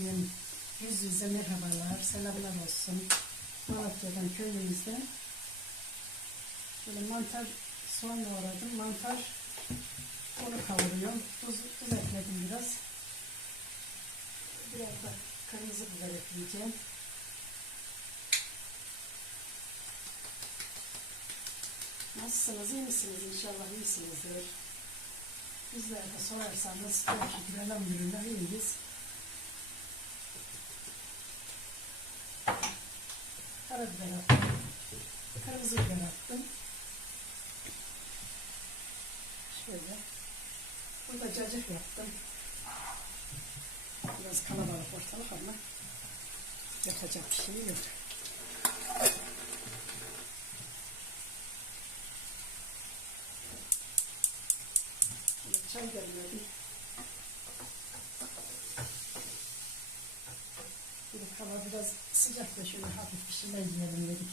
gün yüz yüze merhabalar, selamlar olsun. Malatya'dan köyümüzden. Böyle mantar soğan doğradım. Mantar onu kavuruyorum. Tuz, tuz ekledim biraz. Biraz da kırmızı biber ekleyeceğim. Nasılsınız? iyi misiniz? İnşallah iyisinizdir. Bizler de sorarsanız şükür elhamdülillah iyiyiz. Karabiber attım. Kırmızı biber attım. Şöyle. Burada cacık yaptım. Biraz kalabalık ortalık ama yapacak bir şey yok. Çay demledim. Dedik hava biraz sıcak da şöyle hafif bir şeyler yiyelim dedik.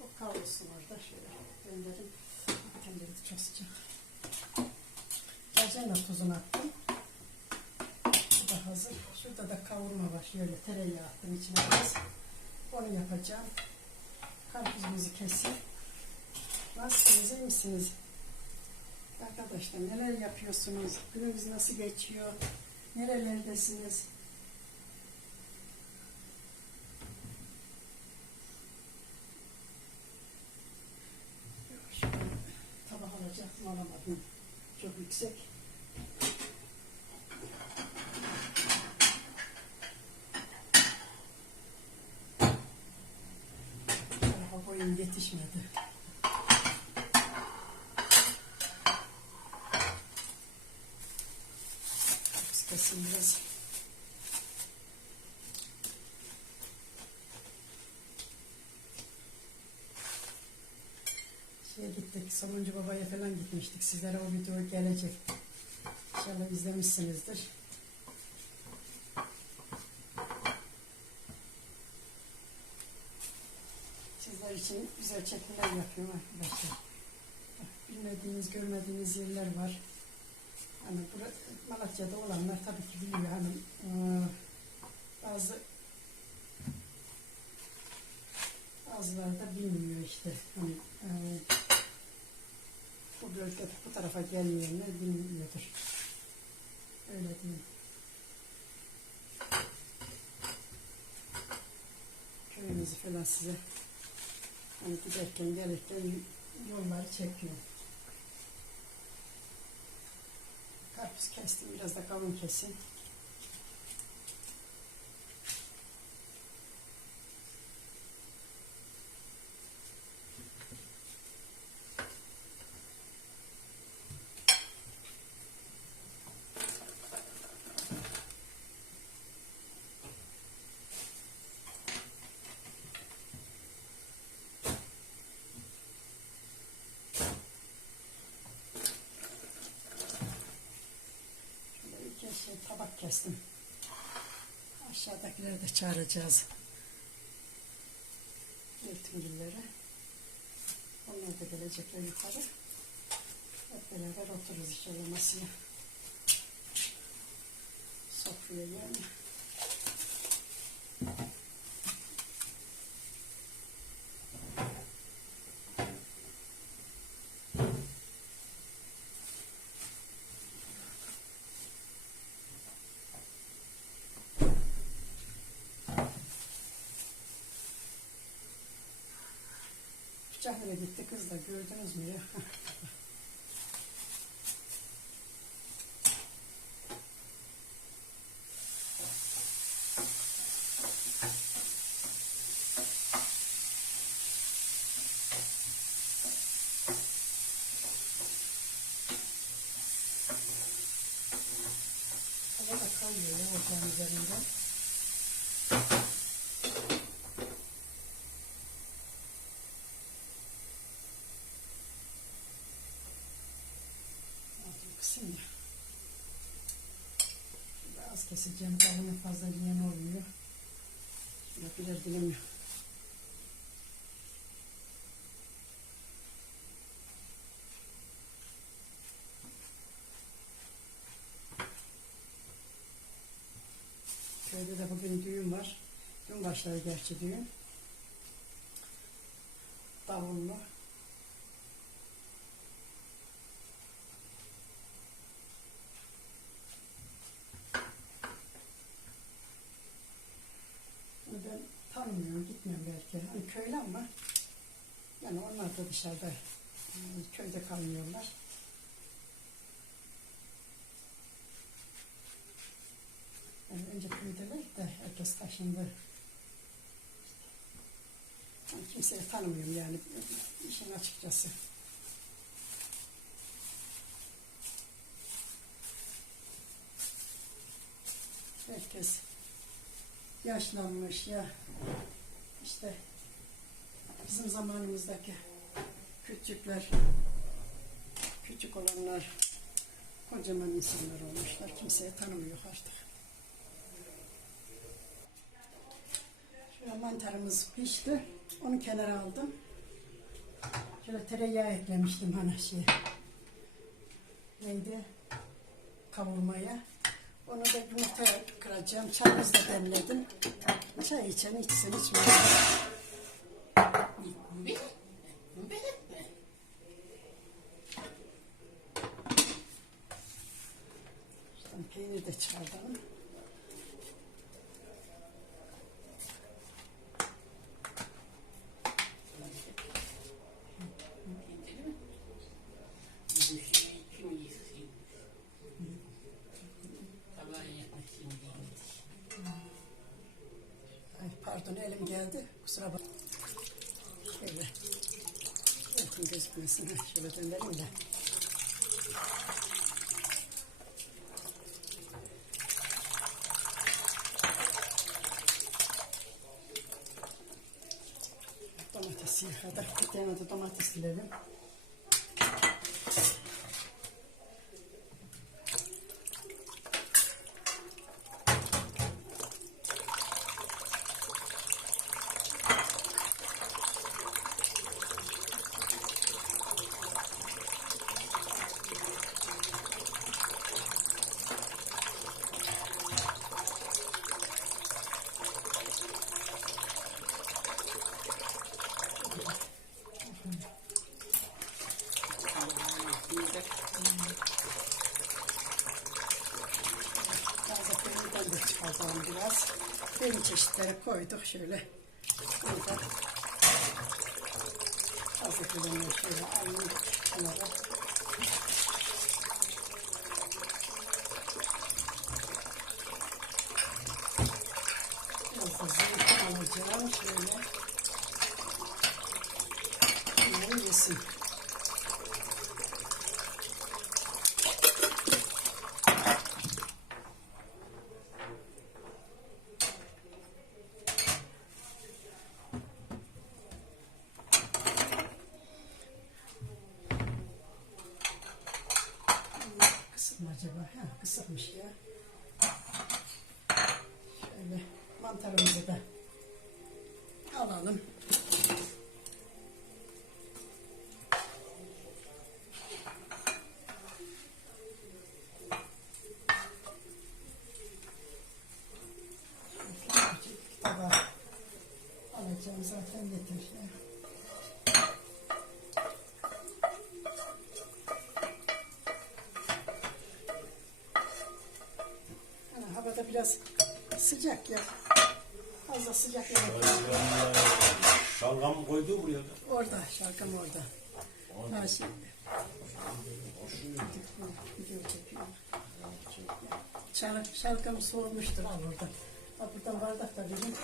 O kavrulsun orada şöyle gönderin. Tenceresi çok sıcak. Cacığına tuzunu attım. Bu da hazır. Şurada da kavurma var. Şöyle tereyağı attım içine biraz. Onu yapacağım. Karpuzumuzu keseyim. Nasılsınız, iyi misiniz? Arkadaşlar neler yapıyorsunuz? Gününüz nasıl geçiyor? Nerelerdesiniz? Tabak alacaktım alamadım. Çok yüksek. Boyum yetişmedi. Kesin biraz. Şeye gittik, Sonuncu Baba'ya falan gitmiştik. Sizlere o video gelecek. İnşallah izlemişsinizdir. Sizler için güzel çekimler yapıyorum arkadaşlar. Bilmediğiniz, görmediğiniz yerler var. Hani Malatya'da olanlar tabii ki biliyor. Hani e, bazı bazıları da bilmiyor işte. Hani e, bu bölgede bu tarafa gelmeyenler bilmiyordur. Öyle diyeyim. Köyümüzü falan size hani giderken gelirken yolları çekiyorum. Karpuz kestim. Biraz da kavun keseyim. Şöyle iki şey tabak kestim. Aşağıdakileri de çağıracağız. Yetimgillere. Onlar da gelecekler yukarı. Hep beraber otururuz inşallah masaya. Sofraya yani. Bıçaklara gitti kız da gördünüz mü ya? Hava da kalmıyor ya ocağın üzerinde. keseceğim. Kavunu fazla yiyen olmuyor. Biraz dilim Köyde de bugün düğün var. Dün başladı gerçi düğün. Davullu. Yani onlar da dışarıda yani köyde kalmıyorlar. Yani önce köydeler de herkes taşındı. Yani kimseyi tanımıyorum yani işin açıkçası. Herkes yaşlanmış ya işte bizim zamanımızdaki küçükler küçük olanlar kocaman insanlar olmuşlar. Kimseyi tanımıyor artık. Şöyle mantarımız pişti. Onu kenara aldım. Şöyle tereyağı eklemiştim hani şey. Neydi? Kavurmaya. Onu da yumurta kıracağım. Çayımızı da demledim. Çay içen içsin içmeyen. Peynir de çıkardım. Ay pardon elim geldi. Kusura bak. Şöyle. Yakın gözükmesin. Şöyle dönelim de. Domates yıkadık. Bir tane de domates silelim. Taze peynirden de çıkartalım biraz. Peynir çeşitleri koyduk şöyle. Burada peynir şöyle alayım kenara. Biraz da zeytin alacağım şöyle. Bunları yesin. Kısık mı acaba? Ha, kısıkmış ya. Şöyle mantarımızı da alalım. Küçük tabağa alacağım zaten yeter. ya. Ha, havada biraz sıcak ya. Fazla sıcak yemek. Şalgam koydu buraya da. Orada, şarkım orada. Ha şimdi. Video çekiyor. Şark, şarkım soğumuştur al orada. Ha buradan bardak da vereyim.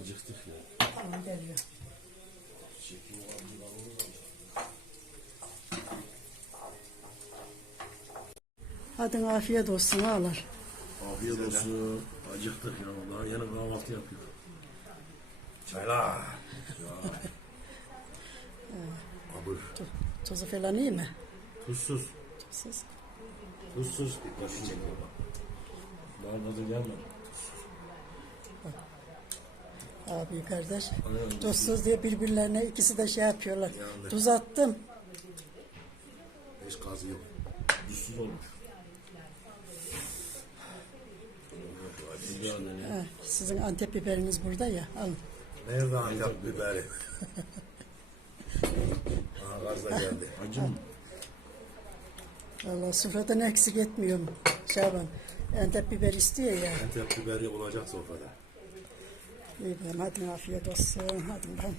Acıktık ya. Tamam geliyor. Çekim var, Hadi afiyet olsun ağlar. Afiyet olsun. Acıktık ya. Daha yeni kahvaltı yapıyor. Çaylar. Abur. Tuzu falan iyi mi? Tuzsuz. Tuzsuz. Tuzsuz. Bak. Daha tadı gelmedi. Abi kardeş. Tuzsuz diye birbirlerine ikisi de şey yapıyorlar. Yani. Tuz attım. Hiç gazı yok. Tuzsuz olmuş. Heh, sizin Antep biberiniz burada ya. Alın. Nerede Antep biberi? Aha gaz da geldi. Acı mı? Valla sofradan eksik etmiyorum Şaban. Antep biber istiyor ya. Antep biberi olacak sofrada. İyi bakalım hadi afiyet olsun. Hadi bakalım.